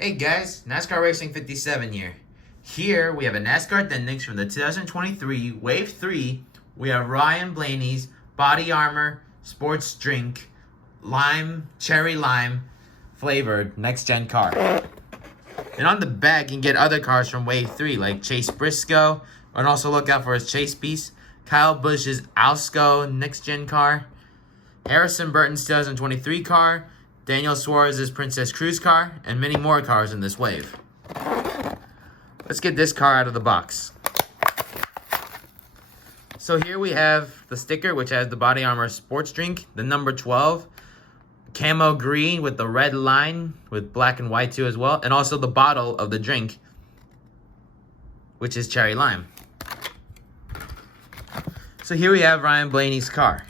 Hey guys, NASCAR Racing 57 here. Here we have a NASCAR Authentic from the 2023 Wave 3. We have Ryan Blaney's BodyArmor Sports Drink Cherry Lime flavored next gen car. And on the back you can get other cars from Wave 3 like Chase Briscoe, and also look out for his Chase piece, Kyle Busch's Alsco next gen car, Harrison Burton's 2023 car, Daniel Suarez's Princess Cruise car, and many more cars in this wave. Let's get this car out of the box. So here we have the sticker, which has the BodyArmor Sports Drink, the number 12, camo green with the red line with black and white too as well, and also the bottle of the drink, which is cherry lime. So here we have Ryan Blaney's car.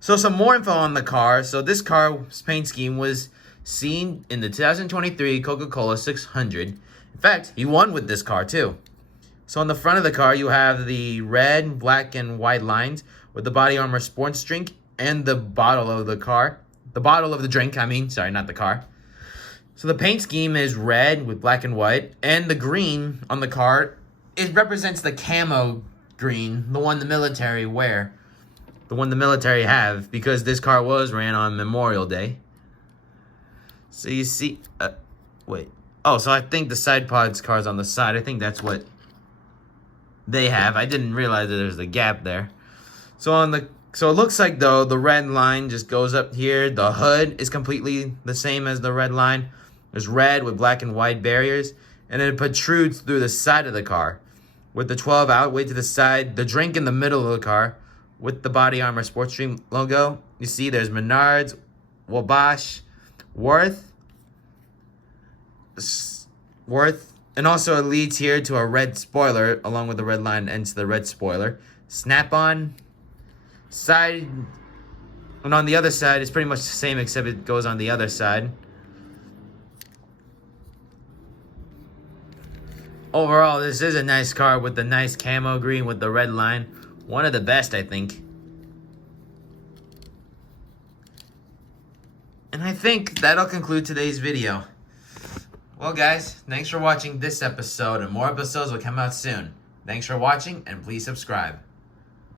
So some more info on the car. So this car's paint scheme was seen in the 2023 Coca-Cola 600. In fact, he won with this car too. So on the front of the car, you have the red, black, and white lines with the BodyArmor Sports Drink and the bottle of the car. The bottle of the drink, sorry, not the car. So the paint scheme is red with black and white, and the green on the car, it represents the camo green, the one the military wear. The one the military have, because this car was ran on Memorial Day. So you see, wait. Oh, so I think the side pods car's on the side. I think that's what they have. I didn't realize that there's a gap there. So it looks like though the red line just goes up here. The hood is completely the same as the red line. There's red with black and white barriers, and it protrudes through the side of the car with the 12 out way to the side. The drink in the middle of the car with the BodyArmor Sports Drink logo. You see there's Menards, Wabash, Worth, and also it leads here to a red spoiler along with the red line ends to the red spoiler. Snap-on side, and on the other side it's pretty much the same except it goes on the other side. Overall, this is a nice car with the nice camo green with the red line. One of the best, I think. And I think that'll conclude today's video. Well, guys, thanks for watching this episode, and more episodes will come out soon. Thanks for watching, and please subscribe.